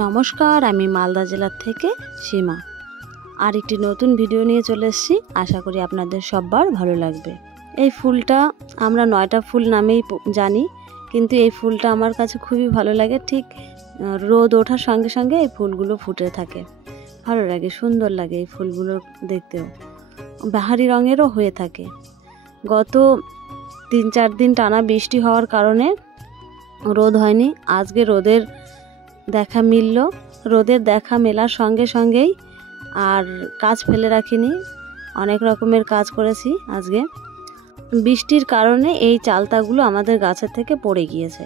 নমস্কার, আমি মালদা জেলার থেকে সীমা। আর একটি নতুন ভিডিও নিয়ে চলে এসেছি। আশা করি আপনাদের সবার ভালো লাগবে। এই ফুলটা আমরা 9টা ফুল নামেই জানি, কিন্তু এই ফুলটা আমার কাছে খুবই ভালো লাগে। ঠিক রোদ ওঠার সঙ্গে সঙ্গে এই ফুলগুলো ফুটে থাকে, ভালো লাগে, সুন্দর লাগে এই ফুলগুলো দেখতেও। বাহারি রঙেরও হয়ে থাকে। গত 3-4 দিন টানা বৃষ্টি হওয়ার কারণে রোদ হয়নি। আজকে রোদের দেখা মিলল। রোদের দেখা মেলার সঙ্গে সঙ্গেই আর কাজ ফেলে রাখিনি, অনেক রকমের কাজ করেছি। আজকে বৃষ্টির কারণে এই চালতাগুলো আমাদের গাছের থেকে পড়ে গিয়েছে।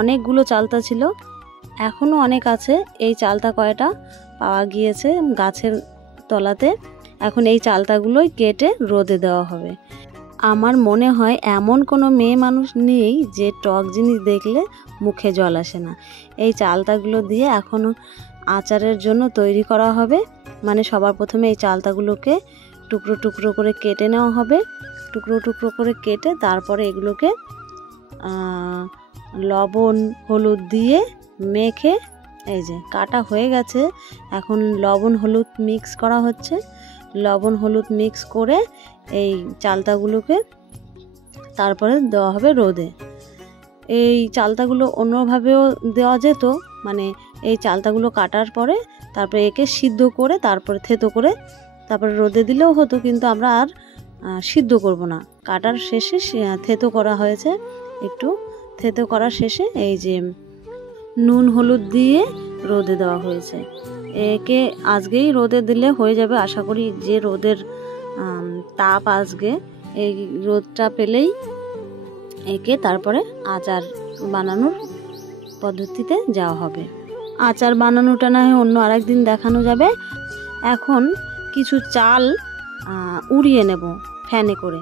অনেকগুলো চালতা ছিল, এখনও অনেক আছে। এই চালতা কয়টা পাওয়া গিয়েছে গাছের তলাতে। এখন এই চালতাগুলোই কেটে রোদে দেওয়া হবে। আমার মনে হয় এমন কোনো মেয়ে মানুষ নেই যে টক জিনিস দেখলে মুখে জল আসে না। এই চালতাগুলো দিয়ে এখনও আচারের জন্য তৈরি করা হবে। মানে সবার প্রথমে এই চালতাগুলোকে টুকরো টুকরো করে কেটে নেওয়া হবে। টুকরো টুকরো করে কেটে তারপরে এগুলোকে লবণ হলুদ দিয়ে মেখে, এই যে কাটা হয়ে গেছে, এখন লবণ হলুদ মিক্স করা হচ্ছে। লবণ হলুদ মিক্স করে এই চালতাগুলোকে তারপরে দেওয়া হবে রোদে। এই চালতাগুলো অন্যভাবেও দেওয়া যেত, মানে এই চালতাগুলো কাটার পরে তারপরে একে সিদ্ধ করে তারপরে থেতো করে তারপরে রোদে দিলেও হতো, কিন্তু আমরা আর সিদ্ধ করব না। কাটার শেষে থেতো করা হয়েছে। একটু থেতো করার শেষে এই যে নুন হলুদ দিয়ে রোদে দেওয়া হয়েছে। একে আজকেই রোদে দিলে হয়ে যাবে। আশা করি যে রোদের তাপ আজকে, এই রোদটা পেলেই একে তারপরে আচার বানানোর পদ্ধতিতে যাওয়া হবে। আচার বানানোটা না হয় অন্য আরেকদিন দেখানো যাবে। এখন কিছু চাল উড়িয়ে নেব ফ্যানে করে।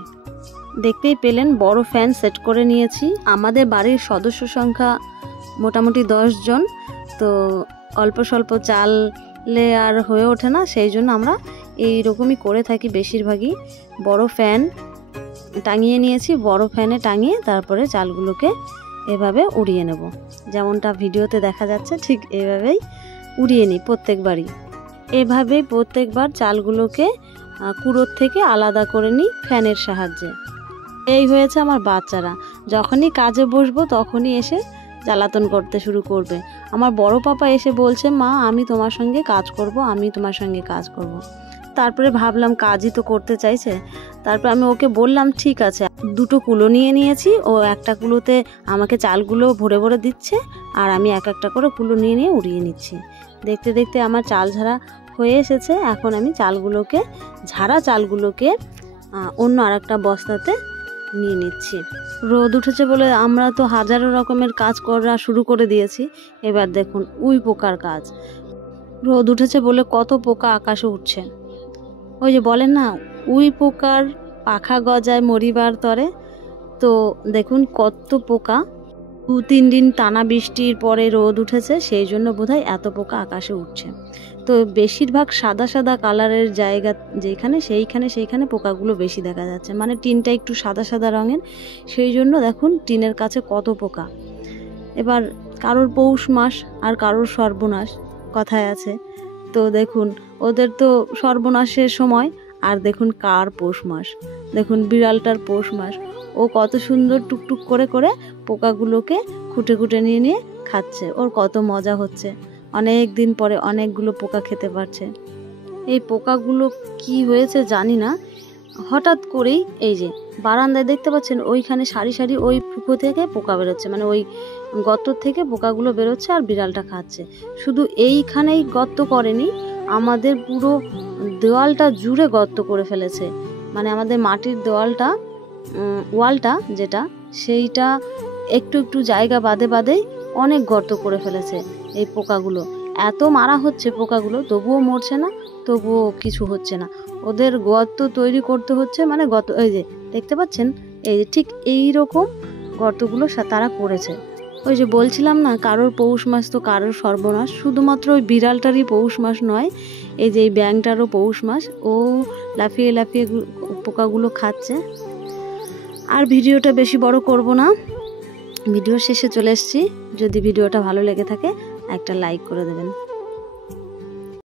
দেখতেই পেলেন বড় ফ্যান সেট করে নিয়েছি। আমাদের বাড়ির সদস্য সংখ্যা মোটামুটি 10 জন, তো অল্প স্বল্প চালে আর হয়ে ওঠে না, সেই জন্য আমরা এই রকমই করে থাকি বেশিরভাগই। বড় ফ্যান টাঙিয়ে নিয়েছি, বড় ফ্যানে টাঙিয়ে তারপরে চালগুলোকে এভাবে উড়িয়ে নেব। যেমনটা ভিডিওতে দেখা যাচ্ছে ঠিক এভাবেই উড়িয়ে নিই প্রত্যেকবারই। এভাবেই প্রত্যেকবার চালগুলোকে কুড়োর থেকে আলাদা করে নিই ফ্যানের সাহায্যে। এই হয়েছে আমার বাচ্চারা। যখনই কাজে বসবো তখনই এসে জ্বালাতন করতে শুরু করবে। আমার বড় পাপা এসে বলছে, মা আমি তোমার সঙ্গে কাজ করব, আমি তোমার সঙ্গে কাজ করব। তারপরে ভাবলাম কাজই তো করতে চাইছে। তারপর আমি ওকে বললাম ঠিক আছে। 2টো কুলো নিয়ে নিয়েছি, ও একটা কুলোতে আমাকে চালগুলো ভরে ভরে দিচ্ছে, আর আমি এক একটা করে কুলো নিয়ে নিয়ে উড়িয়ে নিচ্ছি। দেখতে দেখতে আমার চাল ঝাড়া হয়ে এসেছে। এখন আমি ঝাড়া চালগুলোকে অন্য আরেকটা বস্তাতে নিয়ে নিচ্ছি। রোদ উঠেছে বলে আমরা তো হাজারো রকমের কাজ করা শুরু করে দিয়েছি। এবার দেখুন উই পোকার কাজ। রোদ উঠেছে বলে কত পোকা আকাশে উঠছে। ওই যে বলেন না, উই পোকার পাখা গজায় মরিবার তরে। তো দেখুন কত পোকা। 2-3 দিন টানা বৃষ্টির পরে রোদ উঠেছে, সেই জন্য বোধহয় এত পোকা আকাশে উঠছে। তো বেশিরভাগ সাদা সাদা কালারের জায়গা যেখানে সেইখানে পোকাগুলো বেশি দেখা যাচ্ছে। মানে টিনটা একটু সাদা সাদা রঙের, সেই জন্য দেখুন টিনের কাছে কত পোকা। এবার কারোর পৌষ মাস আর কারোর সর্বনাশ কথায় আছে। তো দেখুন ওদের তো সর্বনাশের সময়, আর দেখুন কার পৌষ মাস। দেখুন বিড়ালটার পৌষ মাস। ও কত সুন্দর টুকটুক করে করে পোকাগুলোকে খুঁটে খুঁটে নিয়ে নিয়ে খাচ্ছে। ওর কত মজা হচ্ছে। অনেক দিন পরে অনেকগুলো পোকা খেতে পারছে। এই পোকাগুলো কি হয়েছে জানি না, হঠাৎ করেই এই যে বারান্দায় দেখতে পাচ্ছেন ওইখানে সারি সারি ওই ফুঁকো থেকে পোকা বেরোচ্ছে, মানে ওই গর্ত থেকে পোকাগুলো বেরোচ্ছে আর বিড়ালটা খাচ্ছে। শুধু এইখানেই গর্ত করেনি, আমাদের পুরো দেওয়ালটা জুড়ে গর্ত করে ফেলেছে। মানে আমাদের মাটির দেওয়ালটা, ওয়ালটা যেটা, সেইটা একটু একটু জায়গা বাদে বাদেই অনেক গর্ত করে ফেলেছে এই পোকাগুলো। এত মারা হচ্ছে পোকাগুলো, তবুও মরছে না, তবুও কিছু হচ্ছে না। ওদের গর্ত তৈরি করতে হচ্ছে, মানে গর্ত এই যে দেখতে পাচ্ছেন, এই যে ঠিক এই রকম গর্তগুলো তারা করেছে। ওই যে বলছিলাম না, কারোর পৌষ মাস তো কারোর সর্বনাশ। শুধুমাত্র ওই বিড়ালটারই পৌষ মাস নয়, এই যে এই ব্যাঙটারও পৌষ মাস। ও লাফিয়ে লাফিয়ে পোকাগুলো খাচ্ছে। আর ভিডিওটা বেশি বড় করব না, ভিডিও শেষে চলে এসেছি। যদি ভিডিওটা ভালো লেগে থাকে একটা লাইক করে দেবেন।